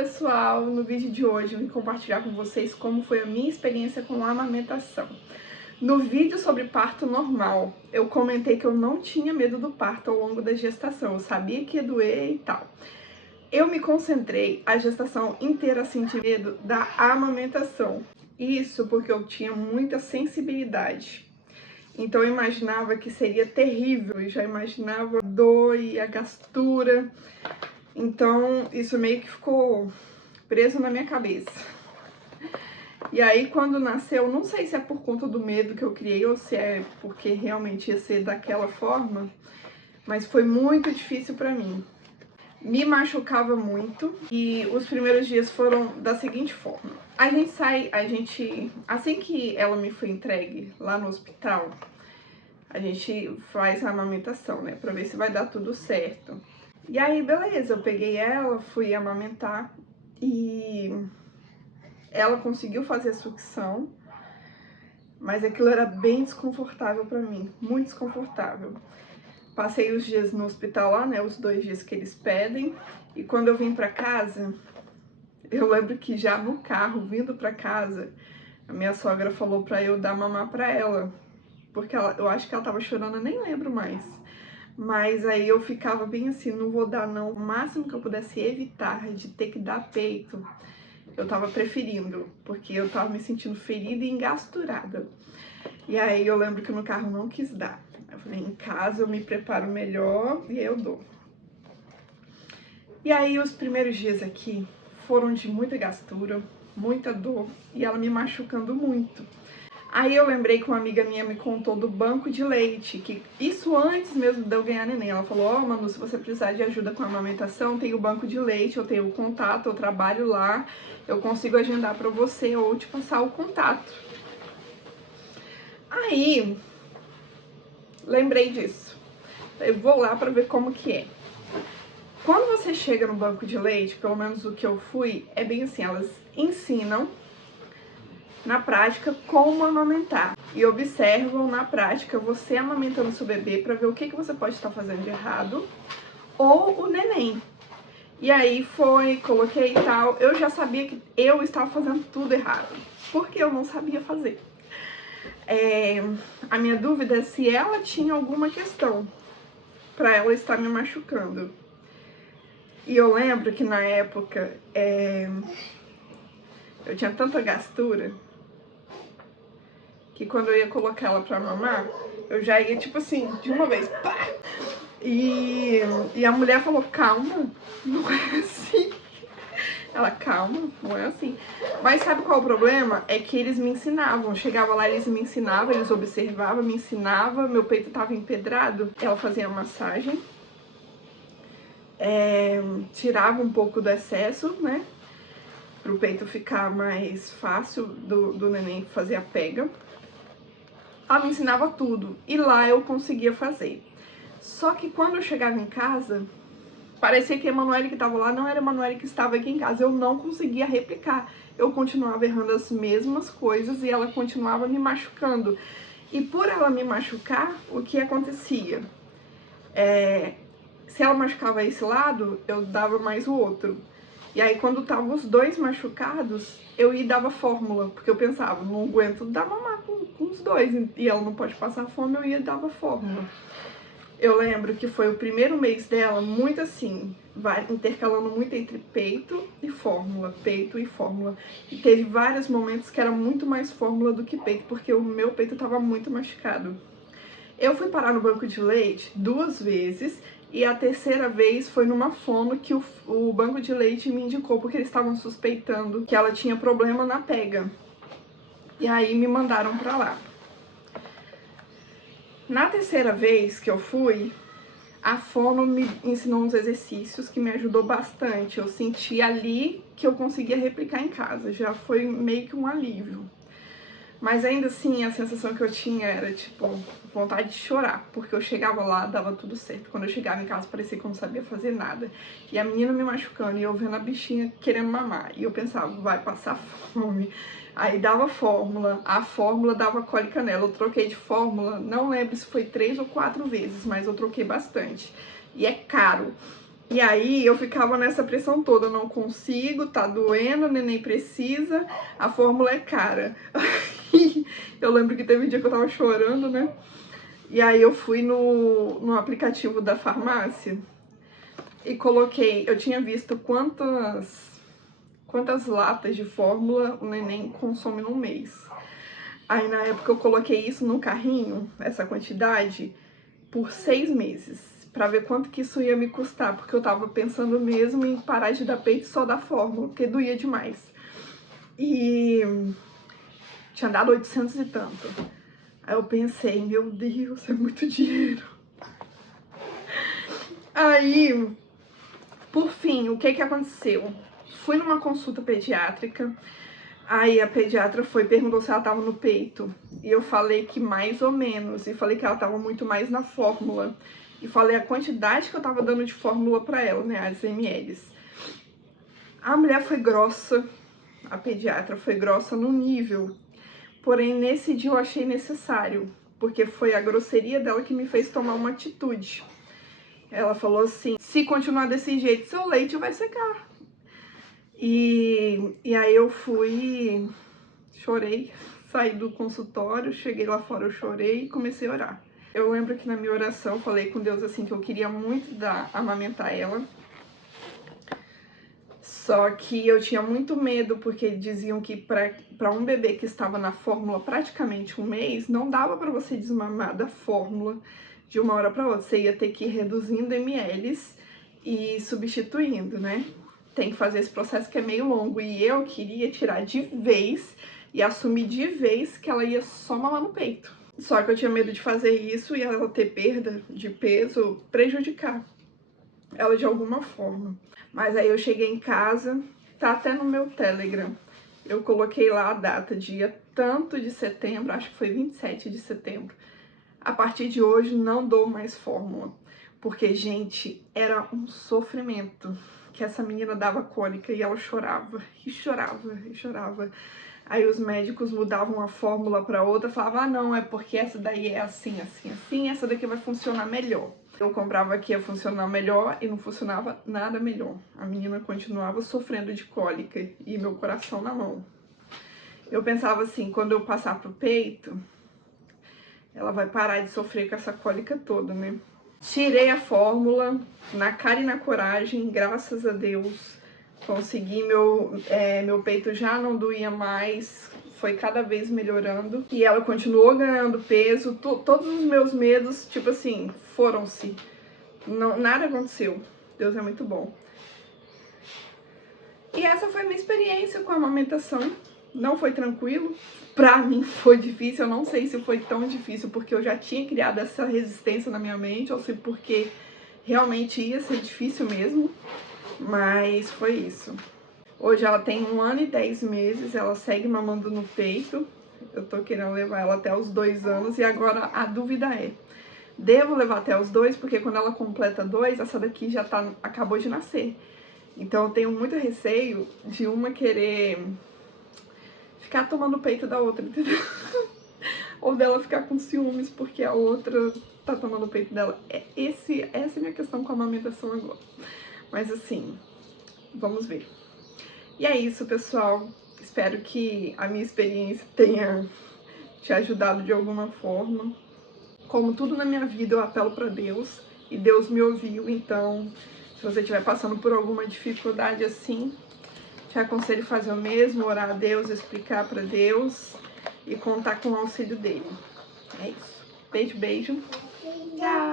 pessoal, no vídeo de hoje eu vim compartilhar com vocês como foi a minha experiência com a amamentação. No vídeo sobre parto normal, eu comentei que eu não tinha medo do parto ao longo da gestação, eu sabia que ia doer e tal. Eu me concentrei a gestação inteira a sentir medo da amamentação. Isso porque eu tinha muita sensibilidade. Então eu imaginava que seria terrível, eu já imaginava a dor e a gastura. Então isso meio que ficou preso na minha cabeça. E aí quando nasceu, não sei se é por conta do medo que eu criei ou se é porque realmente ia ser daquela forma, mas foi muito difícil pra mim. Me machucava muito e os primeiros dias foram da seguinte forma. Assim que ela me foi entregue lá no hospital, a gente faz a amamentação, né, pra ver se vai dar tudo certo. E aí, beleza, eu peguei ela, fui amamentar e ela conseguiu fazer a sucção, mas aquilo era bem desconfortável pra mim, muito desconfortável. Passei os dias no hospital lá, né, os 2 dias que eles pedem, e quando eu vim pra casa, eu lembro que já no carro, vindo pra casa, a minha sogra falou pra eu dar mamar pra ela, porque eu acho que ela tava chorando, eu nem lembro mais. Mas aí eu ficava bem assim, não vou dar não, o máximo que eu pudesse evitar de ter que dar peito, eu tava preferindo, porque eu tava me sentindo ferida e engasturada. E aí eu lembro que no carro eu não quis dar. Eu falei, em casa eu me preparo melhor e aí eu dou. E aí os primeiros dias aqui foram de muita gastura, muita dor e ela me machucando muito. Aí eu lembrei que uma amiga minha me contou do banco de leite, que isso antes mesmo de eu ganhar neném. Ela falou, ó, Manu, se você precisar de ajuda com a amamentação, tem o banco de leite, eu tenho o contato, eu trabalho lá, eu consigo agendar pra você ou te passar o contato. Aí, lembrei disso. Eu vou lá pra ver como que é. Quando você chega no banco de leite, pelo menos o que eu fui, é bem assim, elas ensinam na prática como amamentar e observam na prática você amamentando seu bebê para ver o que você pode estar fazendo de errado ou o neném. E aí coloquei e tal, eu já sabia que eu estava fazendo tudo errado, porque eu não sabia fazer. A minha dúvida é se ela tinha alguma questão para ela estar me machucando. E eu lembro que na época eu tinha tanta gastura que quando eu ia colocar ela pra mamar, eu já ia tipo assim, de uma vez, pá! E a mulher falou, calma, não é assim. Ela, calma, não é assim. Mas sabe qual é o problema? É que eles me ensinavam. Chegava lá, eles me ensinavam, eles observavam, me ensinavam, meu peito tava empedrado. Ela fazia a massagem, tirava um pouco do excesso, né? Pro peito ficar mais fácil do neném fazer a pega. Ela me ensinava tudo e lá eu conseguia fazer. Só que quando eu chegava em casa, parecia que a Emanuele que estava lá não era a Emanuele que estava aqui em casa. Eu não conseguia replicar. Eu continuava errando as mesmas coisas e ela continuava me machucando. E por ela me machucar, o que acontecia? Se ela machucava esse lado, eu dava mais o outro. E aí quando estavam os dois machucados, eu ia e dava fórmula, porque eu pensava, não aguento dar mamar com os dois, e ela não pode passar fome, eu ia e dava fórmula. Eu lembro que foi o primeiro mês dela, muito assim, intercalando muito entre peito e fórmula, peito e fórmula. E teve vários momentos que era muito mais fórmula do que peito, porque o meu peito estava muito machucado. Eu fui parar no banco de leite 2 vezes, e a terceira vez foi numa fono que o banco de leite me indicou, porque eles estavam suspeitando que ela tinha problema na pega. E aí me mandaram pra lá. Na terceira vez que eu fui, a fono me ensinou uns exercícios que me ajudou bastante. Eu senti ali que eu conseguia replicar em casa, já foi meio que um alívio. Mas ainda assim, a sensação que eu tinha era, tipo, vontade de chorar. Porque eu chegava lá, dava tudo certo. Quando eu chegava em casa, parecia que eu não sabia fazer nada. E a menina me machucando, e eu vendo a bichinha querendo mamar. E eu pensava, vai passar fome. Aí dava fórmula, a fórmula dava cólica nela. Eu troquei de fórmula, não lembro se foi 3 ou 4 vezes, mas eu troquei bastante. E é caro. E aí eu ficava nessa pressão toda, não consigo, tá doendo, o neném precisa, a fórmula é cara. Eu lembro que teve um dia que eu tava chorando, né? E aí eu fui no aplicativo da farmácia e coloquei, eu tinha visto quantas latas de fórmula o neném consome num mês. Aí na época eu coloquei isso no carrinho, essa quantidade, por 6 meses, pra ver quanto que isso ia me custar, porque eu tava pensando mesmo em parar de dar peito só da fórmula, porque doía demais. E tinha dado 800 e tanto. Aí eu pensei, meu Deus, é muito dinheiro. Aí, por fim, o que que aconteceu? Fui numa consulta pediátrica, aí a pediatra perguntou se ela tava no peito, e eu falei que mais ou menos, e falei que ela tava muito mais na fórmula, e falei a quantidade que eu tava dando de fórmula pra ela, né, as ml. A mulher foi grossa, a pediatra foi grossa no nível, porém nesse dia eu achei necessário, porque foi a grosseria dela que me fez tomar uma atitude. Ela falou assim, se continuar desse jeito, seu leite vai secar. E aí eu fui, chorei, saí do consultório, cheguei lá fora, eu chorei e comecei a orar. Eu lembro que na minha oração eu falei com Deus assim que eu queria muito amamentar ela. Só que eu tinha muito medo, porque diziam que para um bebê que estava na fórmula praticamente um mês, não dava para você desmamar da fórmula de uma hora para outra. Você ia ter que ir reduzindo ml e substituindo, né? Tem que fazer esse processo que é meio longo. E eu queria tirar de vez e assumir de vez que ela ia só mamar no peito. Só que eu tinha medo de fazer isso e ela ter perda de peso, prejudicar ela de alguma forma. Mas aí eu cheguei em casa, tá até no meu Telegram. Eu coloquei lá a data, dia tanto de setembro, acho que foi 27 de setembro. A partir de hoje não dou mais fórmula. Porque, gente, era um sofrimento. Que essa menina dava cólica e ela chorava, e chorava, e chorava. Aí os médicos mudavam a fórmula para outra, falavam, ah não, é porque essa daí é assim, assim, assim, essa daqui vai funcionar melhor. Eu comprava que ia funcionar melhor e não funcionava nada melhor. A menina continuava sofrendo de cólica e meu coração na mão. Eu pensava assim, quando eu passar pro peito, ela vai parar de sofrer com essa cólica toda, né? Tirei a fórmula, na cara e na coragem, graças a Deus. Consegui, meu peito já não doía mais, foi cada vez melhorando. E ela continuou ganhando peso, todos os meus medos, tipo assim, foram-se. Nada aconteceu. Deus é muito bom. E essa foi a minha experiência com a amamentação. Não foi tranquilo, pra mim foi difícil, eu não sei se foi tão difícil porque eu já tinha criado essa resistência na minha mente, ou se porque realmente ia ser difícil mesmo, mas foi isso. Hoje ela tem 1 ano e 10 meses, ela segue mamando no peito, eu tô querendo levar ela até os 2 anos e agora a dúvida é, devo levar até os 2, porque quando ela completa 2, essa daqui já acabou de nascer. Então eu tenho muito receio de uma querer ficar tomando o peito da outra, entendeu? Ou dela ficar com ciúmes porque a outra tá tomando o peito dela. Essa é a minha questão com a amamentação agora. Mas assim, vamos ver. E é isso, pessoal. Espero que a minha experiência tenha te ajudado de alguma forma. Como tudo na minha vida, eu apelo para Deus. E Deus me ouviu, então, se você estiver passando por alguma dificuldade assim, te aconselho a fazer o mesmo, orar a Deus, explicar para Deus e contar com o auxílio dele. É isso. Beijo, beijo. Tchau.